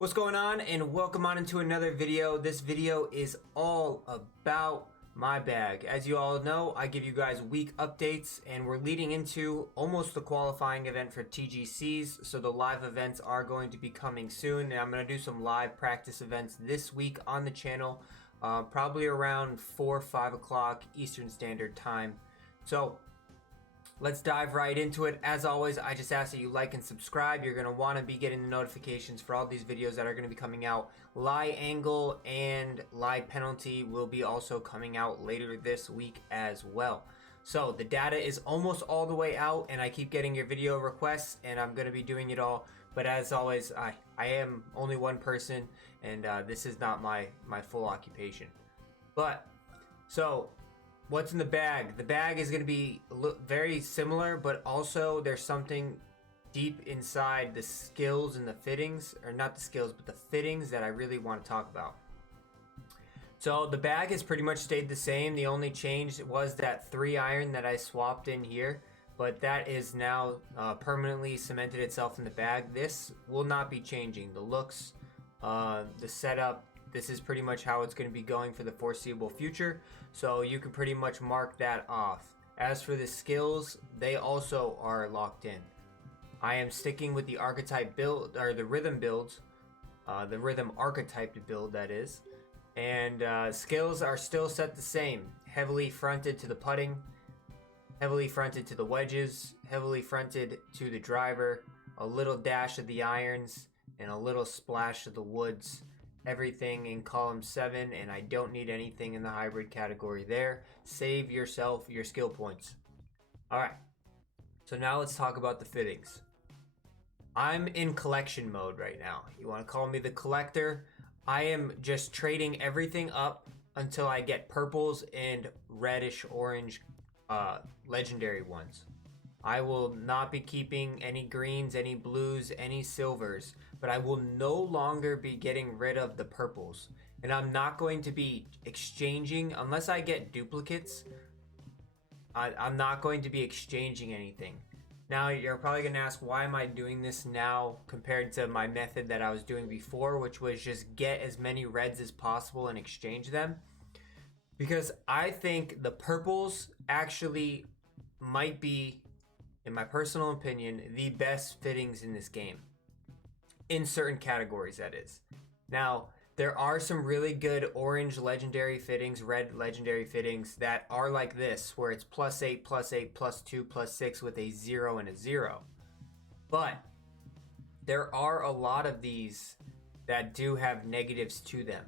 What's going on, and welcome on into another video. This video is all about my bag. As you all know, I give you guys week updates, and we're leading into almost the qualifying event for TGCs, so the live events are going to be coming soon, and I'm going to do some live practice events this week on the channel, probably around 4 or 5 o'clock Eastern Standard Time. So let's dive right into it. As always, I just ask that you like and subscribe. You're going to want to be getting the notifications for all these videos that are going to be coming out. Lie angle and lie penalty will be also coming out later this week as well. So the data is almost all the way out, and I keep getting your video requests, and I'm going to be doing it all. But as always, I am only one person, and this is not my full occupation. But so what's in the bag? The bag is going to be very similar, but also there's something deep inside the skills and the fittings, or not the skills, but the fittings that I really want to talk about. So the bag has pretty much stayed the same. The only change was that 3-iron that I swapped in here, but that is now permanently cemented itself in the bag. This will not be changing. The looks, the setup, this is pretty much how it's going to be going for the foreseeable future, so you can pretty much mark that off. As for the skills, they also are locked in. I am sticking with the archetype build, or the rhythm builds, the rhythm archetype build, that is. And skills are still set the same. Heavily fronted to the putting, heavily fronted to the wedges, heavily fronted to the driver, a little dash of the irons, and a little splash of the woods. Everything in column 7, and I don't need anything in the hybrid category there. Save yourself your skill points. Alright, so now let's talk about the fittings. I'm in collection mode right now. You want to call me the collector? I am just trading everything up until I get purples and reddish orange legendary ones. I will not be keeping any greens, any blues, any silvers, but I will no longer be getting rid of the purples. And I'm not going to be exchanging, unless I get duplicates, I'm not going to be exchanging anything. Now, you're probably going to ask, why am I doing this now compared to my method that I was doing before, which was just get as many reds as possible and exchange them? Because I think the purples actually might be, in my personal opinion, the best fittings in this game. In certain categories, that is. Now, there are some really good orange legendary fittings, red legendary fittings that are like this, where it's +8, +8, +2, +6 with a 0 and a 0. But there are a lot of these that do have negatives to them.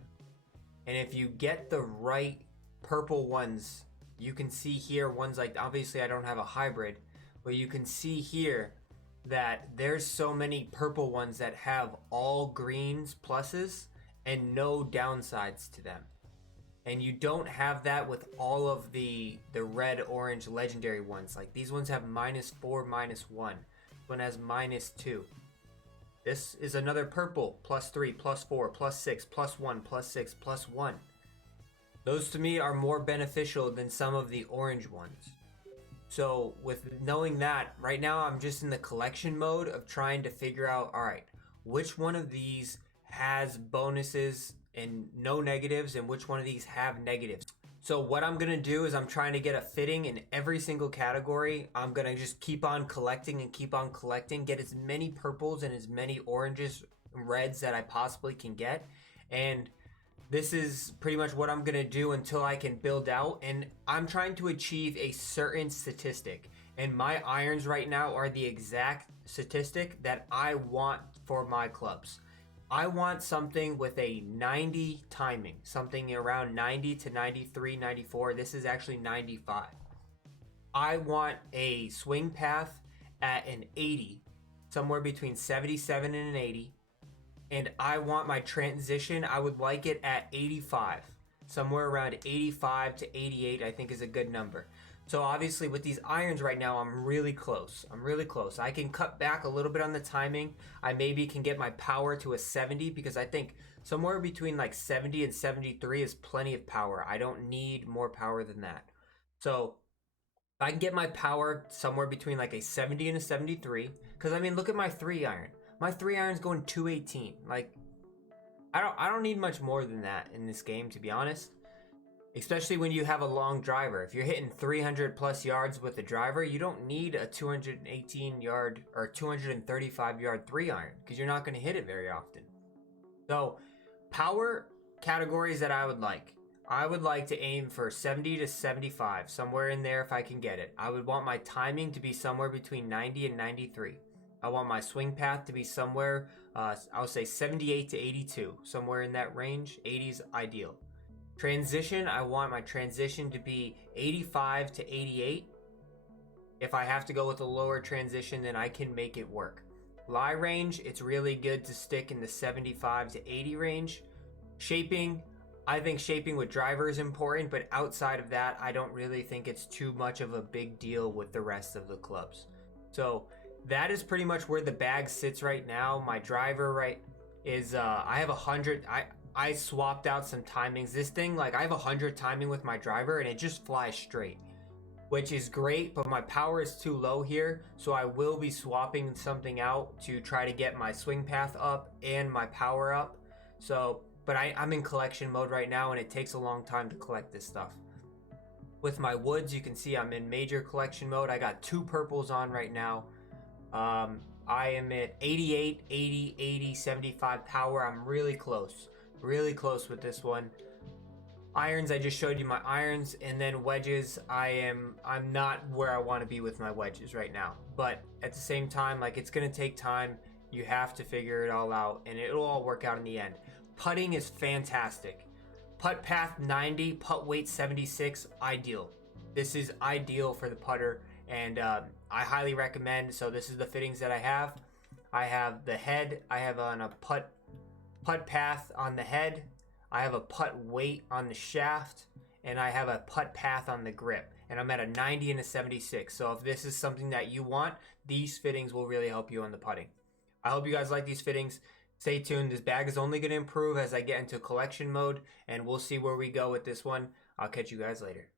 And if you get the right purple ones, you can see here ones like, obviously I don't have a hybrid, but you can see here that there's so many purple ones that have all greens pluses and no downsides to them. And you don't have that with all of the red orange legendary ones. Like these ones have -4, -1. This one has -2. This is another purple, +3, +4, +6, +1, +6, +1. Those to me are more beneficial than some of the orange ones. So with knowing that, right now I'm just in the collection mode of trying to figure out, alright, which one of these has bonuses and no negatives, and which one of these have negatives. So what I'm going to do is I'm trying to get a fitting in every single category. I'm going to just keep on collecting and keep on collecting, get as many purples and as many oranges and reds that I possibly can get. And this is pretty much what I'm going to do until I can build out, and I'm trying to achieve a certain statistic, and my irons right now are the exact statistic that I want for my clubs. I want something with a 90 timing, something around 90 to 93, 94. This is actually 95. I want a swing path at an 80, somewhere between 77 and an 80. And I want my transition, I would like it at 85. Somewhere around 85 to 88, I think, is a good number. So obviously with these irons right now, I'm really close. I can cut back a little bit on the timing. I maybe can get my power to a 70, because I think somewhere between like 70 and 73 is plenty of power. I don't need more power than that. So I can get my power somewhere between like a 70 and a 73. Because I mean, look at my 3-iron. My 3-iron's going 218. Like, I don't need much more than that in this game, to be honest. Especially when you have a long driver. If you're hitting 300 plus yards with a driver, you don't need a 218 yard or 235 yard 3-iron because you're not going to hit it very often. So, power categories that I would like to aim for 70 to 75, somewhere in there if I can get it. I would want my timing to be somewhere between 90 and 93. I want my swing path to be somewhere, I'll say 78 to 82, somewhere in that range. 80 is ideal. Transition, I want my transition to be 85 to 88. If I have to go with a lower transition, then I can make it work. Lie range, it's really good to stick in the 75 to 80 range. Shaping, I think shaping with driver is important, but outside of that, I don't really think it's too much of a big deal with the rest of the clubs. So that is pretty much where the bag sits right now. My driver is I have 100. I swapped out some timings. This thing, like, I have 100 timing with my driver and it just flies straight, which is great, but my power is too low here, so I will be swapping something out to try to get my swing path up and my power up. So, but I'm in collection mode right now and it takes a long time to collect this stuff. With my woods, you can see I'm in major collection mode. I got 2 purples on right now. I am at 88, 80, 80, 75 power. I'm really close with this one. Irons, I just showed you my irons, and then wedges, I'm not where I want to be with my wedges right now. But at the same time, like, it's gonna take time. You have to figure it all out, and it'll all work out in the end. Putting is fantastic. Putt path 90, putt weight 76, ideal. This is ideal for the putter, and I highly recommend. So this is the fittings that I have. I have the head. I have on a putt path on the head. I have a putt weight on the shaft, and I have a putt path on the grip. And I'm at a 90 and a 76. So if this is something that you want, these fittings will really help you on the putting. I hope you guys like these fittings. Stay tuned. This bag is only going to improve as I get into collection mode, and we'll see where we go with this one. I'll catch you guys later.